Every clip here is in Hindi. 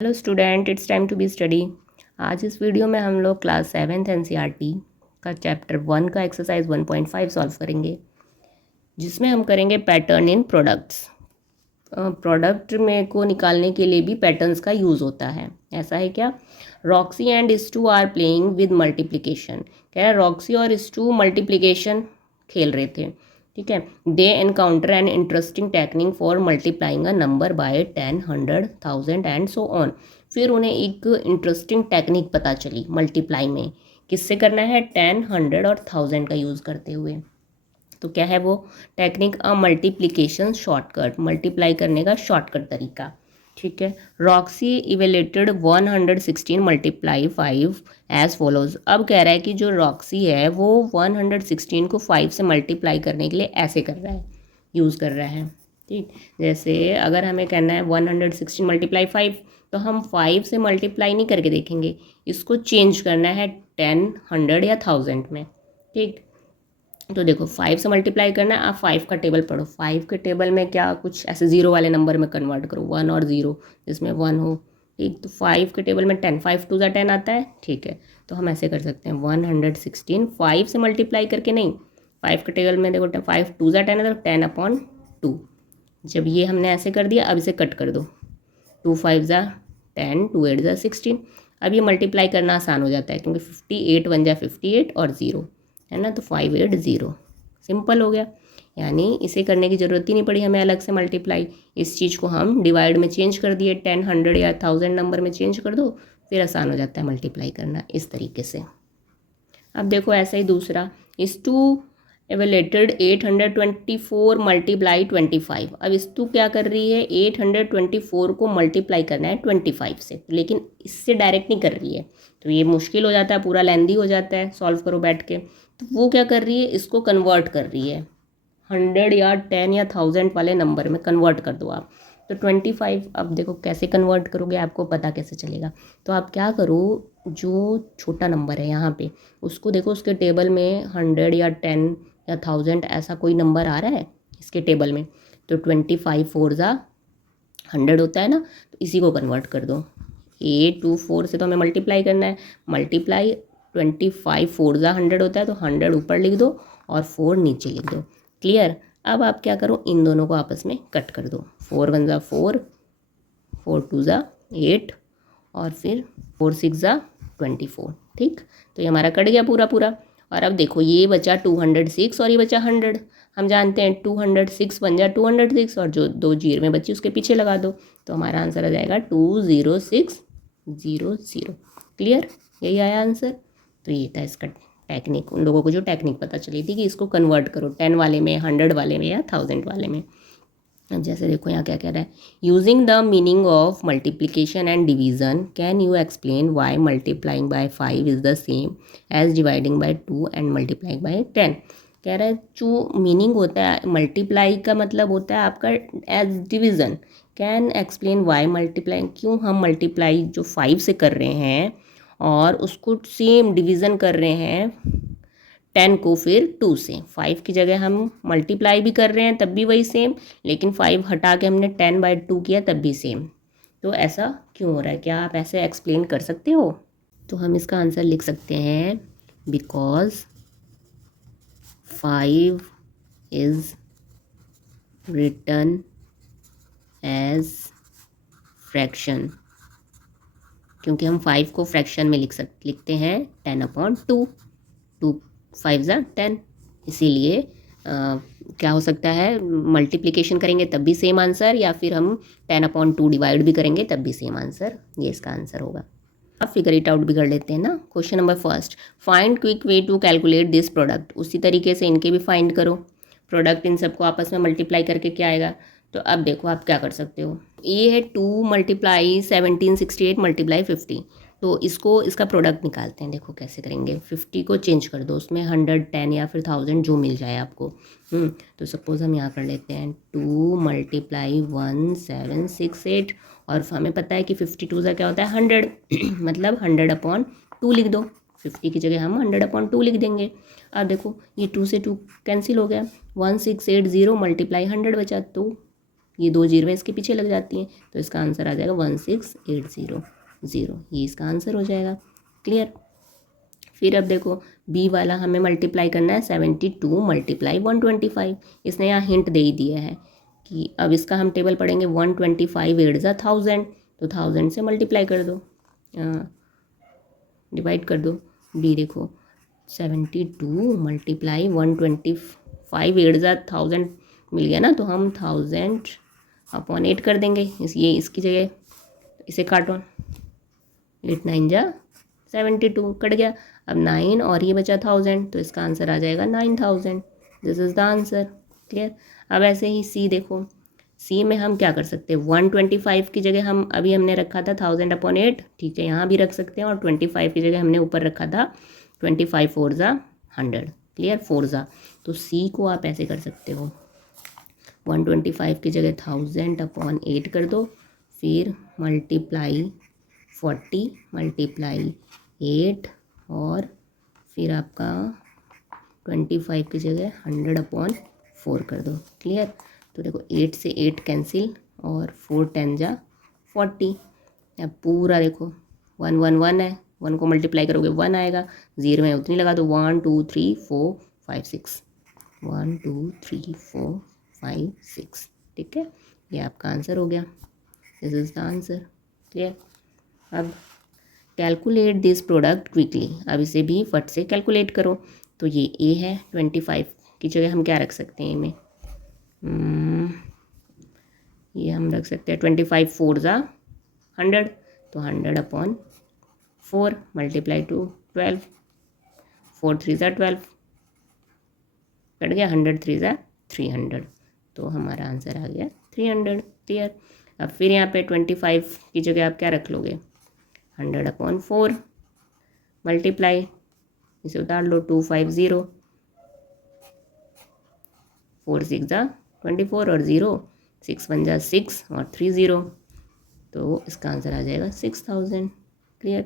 Hello student, it's time to be study. आज इस वीडियो में हम लोग क्लास 7th एनसीईआरटी का चैप्टर 1 का एक्सरसाइज 1.5 सॉल्व करेंगे, जिसमें हम करेंगे पैटर्न इन प्रोडक्ट्स। प्रोडक्ट में को निकालने के लिए भी पैटर्न्स का यूज़ होता है। ऐसा है क्या? Roxy and Stu are playing with multiplication. कह रहा है रॉक्सी और स्टू मल्टीप्लिकेशन खेल रहे थे, ठीक है। They encounter an interesting technique for multiplying a number by 10, 100, 1000 and so on. फिर उन्हें एक इंटरेस्टिंग टेक्निक पता चली मल्टीप्लाई में। किससे करना है? 10, 100 और 1000 का यूज़ करते हुए। तो क्या है वो technique? A multiplication shortcut, multiply करने का शॉर्टकट तरीका, ठीक है। Roxy evaluated 116 multiply 5 as follows. अब कह रहा है कि जो रॉक्सी है वो 116 को 5 से मल्टीप्लाई करने के लिए ऐसे कर रहा है, यूज़ कर रहा है, ठीक। जैसे अगर हमें कहना है 116 मल्टीप्लाई 5, तो हम 5 से मल्टीप्लाई नहीं करके देखेंगे, इसको चेंज करना है 10, 100 या 1000 में, ठीक। तो देखो 5 से मल्टीप्लाई करना है। आप 5 का टेबल पढ़ो, 5 के टेबल में क्या कुछ ऐसे ज़ीरो वाले नंबर में कन्वर्ट करो, 1 और 0 जिसमें 1 हो, ठीक। तो 5 के टेबल में 10, 5 2 10 आता है, ठीक है। तो हम ऐसे कर सकते हैं 116 5 से मल्टीप्लाई करके नहीं, 5 के टेबल में देखो 5 2 10 है तो 10/2। जब ये हमने ऐसे कर दिया, अब इसे कट कर दो, 2 5 10, 2 8 16। अब ये मल्टीप्लाई करना आसान हो जाता है क्योंकि 58 1 58 और 0 है ना, तो 580 सिंपल हो गया। यानी इसे करने की ज़रूरत ही नहीं पड़ी हमें अलग से मल्टीप्लाई। इस चीज़ को हम डिवाइड में चेंज कर दिए, 10, 100 या 1000 नंबर में चेंज कर दो, फिर आसान हो जाता है मल्टीप्लाई करना इस तरीके से। अब देखो ऐसा ही दूसरा, इस टू एवेलेटेड 824 मल्टीप्लाई 25। अब इस टू क्या कर रही है? 824 को मल्टीप्लाई करना है 25 से, लेकिन इससे डायरेक्ट नहीं कर रही है, तो ये मुश्किल हो जाता है, पूरा लेंदी हो जाता है, सॉल्व करो बैठ के। तो वो क्या कर रही है? इसको कन्वर्ट कर रही है 100 या 10 या 1000 वाले नंबर में कन्वर्ट कर दो आप। तो 25, अब देखो कैसे कन्वर्ट करोगे, आपको पता कैसे चलेगा? तो आप क्या करो, जो छोटा नंबर है यहाँ पे, उसको देखो उसके टेबल में 100 या 10 या 1000 ऐसा कोई नंबर आ रहा है इसके टेबल में, तो 25 4 100 होता है ना, तो इसी को कन्वर्ट कर दो। 824 से तो हमें मल्टीप्लाई करना है, मल्टीप्लाई 25 4 100 होता है, तो 100 ऊपर लिख दो और 4 नीचे लिख दो। क्लियर? अब आप क्या करो, इन दोनों को आपस में कट कर दो, 4 1 4, 4 2 8 और फिर 4 6 24, ठीक। तो ये हमारा कट गया पूरा पूरा। और अब देखो ये बचा 206 और ये बचा 100। हम जानते हैं 206 बन जाए 206, और जो दो जीरो में बची उसके पीछे लगा दो, तो हमारा आंसर आ जाएगा 20600। क्लियर? यही आया आंसर। तो ये था इसका टेक्निक, उन लोगों को जो टेक्निक पता चली थी कि इसको कन्वर्ट करो 10 वाले में, 100 वाले में या 1000 वाले में। अब जैसे देखो यहाँ क्या कह रहा है, using the meaning of multiplication and division can you explain why multiplying by 5 is the same as dividing by 2 and multiplying by 10। कह रहा है जो मीनिंग होता है मल्टीप्लाई का मतलब होता है आपका as division. Can explain why multiply, क्यों हम मल्टीप्लाई जो 5 से कर रहे हैं और उसको सेम डिवीज़न कर रहे हैं 10 को फिर 2 से। 5 की जगह हम मल्टीप्लाई भी कर रहे हैं तब भी वही सेम, लेकिन 5 हटा के हमने 10/2 किया तब भी सेम। तो ऐसा क्यों हो रहा है? क्या आप ऐसे एक्सप्लेन कर सकते हो? तो हम इसका आंसर लिख सकते हैं, because 5 is written as fraction, क्योंकि हम 5 को फ्रैक्शन में लिखते हैं 10/2, 2 5 10, इसीलिए क्या हो सकता है, मल्टीप्लिकेशन करेंगे तब भी सेम आंसर, या फिर हम 10/2 डिवाइड भी करेंगे तब भी सेम आंसर, ये इसका आंसर होगा। अब फिगर इट आउट भी कर लेते हैं ना। Question number first, find quick way to calculate this product. उसी तरीके से इनके भी फाइंड करो प्रोडक्ट, इन सबको आपस में मल्टीप्लाई करके क्या आएगा। तो अब देखो आप क्या कर सकते हो, ये है 2 मल्टीप्लाई 1768 मल्टीप्लाई 50, तो इसको इसका प्रोडक्ट निकालते हैं। देखो कैसे करेंगे, 50 को चेंज कर दो, उसमें 100 10 या फिर 1000 जो मिल जाए आपको। तो सपोज़ हम यहाँ कर लेते हैं 2 मल्टीप्लाई 1768, और हमें पता है कि 52 का क्या होता है 100 मतलब 100/2 लिख दो, 50 की जगह हम 100/2 लिख देंगे। अब देखो ये 2 से 2 कैंसिल हो गया, 1680 मल्टीप्लाई 100 बचा, तो ये 2 जीरो इसके पीछे लग जाती हैं, तो इसका आंसर आ जाएगा 16800। ये इसका आंसर हो जाएगा। क्लियर। फिर अब देखो बी वाला हमें मल्टीप्लाई करना है 72 मल्टीप्लाई 125। इसने यहाँ हिंट दे ही दिया है कि अब इसका हम टेबल पढ़ेंगे 125 8 ज़ा 1000, तो 1000 से मल्टीप्लाई कर दो, डिवाइड कर दो। बी देखो 72 मल्टीप्लाई 125 8 ज़ा 1000 मिल गया ना, तो हम 1000/8 कर देंगे। ये इसकी जगह इसे काटो, 8 9 ज़ा 72 कट गया। अब 9 और ये बचा 1000, तो इसका आंसर आ जाएगा 9000। This is the answer. Clear. अब ऐसे ही सी देखो, सी में हम क्या कर सकते हैं, 125 की जगह हम अभी हमने रखा था 1000/8, ठीक है, यहाँ भी रख सकते हैं। और 25 की जगह हमने ऊपर रखा था 25 4 ज़ा 100। क्लियर, 4 ज़ा। तो सी को आप ऐसे कर सकते हो, 125 की जगह 1000/8 कर दो, फिर मल्टीप्लाई 40 मल्टीप्लाई 8 और फिर आपका 25 की जगह 100/4 कर दो। क्लियर। तो देखो 8 से 8 कैंसिल और 4 10 ज़ा 40। अब पूरा देखो 1 1 1 है, 1 को मल्टीप्लाई करोगे 1 आएगा, 0 में उतनी लगा दो, 1 2 3 4 5 6, 1 2 3 4 5 6। ठीक है, ये आपका आंसर हो गया। This is the answer. Clear. अब कैलकुलेट दिस प्रोडक्ट क्विकली, अब इसे भी फट से कैलकुलेट करो। तो ये ए है, 25 की जगह हम क्या रख सकते हैं इनमें, ये हम रख सकते हैं 25 4 ज़ा 100, तो 100/4 मल्टीप्लाई टू 12, 4 3 ज़ा 12 कट गया, 100 3 ज़ा 300, तो हमारा आंसर आ गया 300। क्लियर। अब फिर यहाँ पे 25 की जगह आप क्या रख लोगे, 100/4 मल्टीप्लाई, इसे उतार लो, 250, 4 6 ज़ा 24 और 0 6 1 ज़ा 6 और 3 0, तो इसका आंसर आ जाएगा 6000। क्लियर।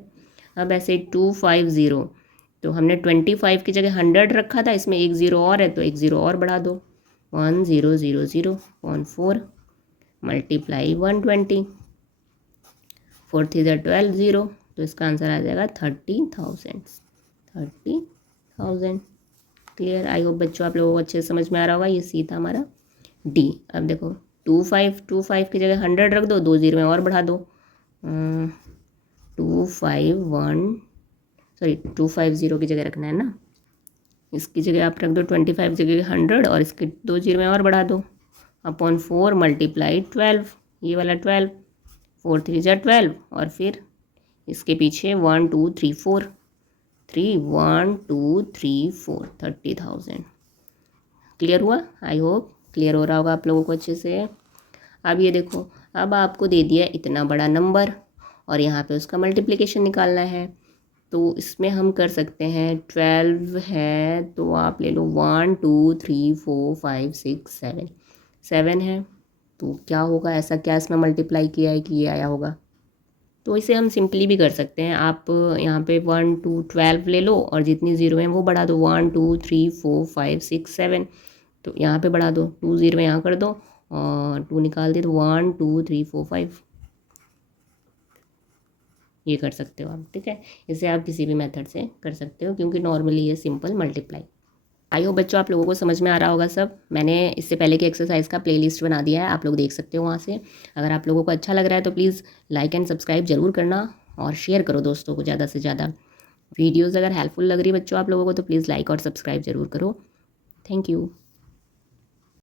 अब ऐसे 250, तो हमने 25 की जगह 100 रखा था, इसमें एक 0 और है, तो एक 0 और बढ़ा दो, 1000/4 मल्टीप्लाई 120, 4 3 ज़ा 12 0, तो इसका आंसर आ जाएगा 30,000। क्लियर। आई होप बच्चों आप लोगों को अच्छे से समझ में आ रहा होगा। ये सी था हमारा डी। अब देखो 25 की जगह 100 रख दो, 2 0 में और बढ़ा दो, 250 की जगह रखना है ना, इसकी जगह आप रख दो 25 की जगह 100 और इसके 2 0 में और बढ़ा दो, /4 मल्टीप्लाई 12, ये वाला 12, 4 3 ज़ा 12 और फिर इसके पीछे 1 2 3 4 3 1 2 3 4 30,000। क्लियर हुआ। आई होप क्लियर हो रहा होगा आप लोगों को अच्छे से। अब ये देखो, अब आपको दे दिया इतना बड़ा नंबर और यहाँ पे उसका मल्टीप्लिकेशन निकालना है, तो इसमें हम कर सकते हैं 12 है तो आप ले लो 1 2 3 4 5 6 7, 7 है, तो क्या होगा, ऐसा क्या इसमें मल्टीप्लाई किया है कि ये आया होगा। तो इसे हम सिंपली भी कर सकते हैं, आप यहाँ पे 1 2 12 ले लो और जितनी 0 है वो बढ़ा दो, 1 2 3 4 5 6 7, तो यहाँ पे बढ़ा दो, 2 0 यहाँ कर दो और 2 निकाल दे, तो 1 2 3 4 5, ये कर सकते हो आप। ठीक है, इसे आप किसी भी मेथड से कर सकते हो क्योंकि नॉर्मली ये सिंपल मल्टीप्लाई। आई होप बच्चों आप लोगों को समझ में आ रहा होगा सब। मैंने इससे पहले की एक्सरसाइज का प्लेलिस्ट बना दिया है, आप लोग देख सकते हो वहाँ से। अगर आप लोगों को अच्छा लग रहा है तो प्लीज़ लाइक एंड सब्सक्राइब जरूर करना और शेयर करो दोस्तों को ज़्यादा से ज़्यादा। वीडियोज़ अगर हेल्पफुल लग रही है बच्चों आप लोगों को तो प्लीज़ लाइक और सब्सक्राइब जरूर करो। Thank you.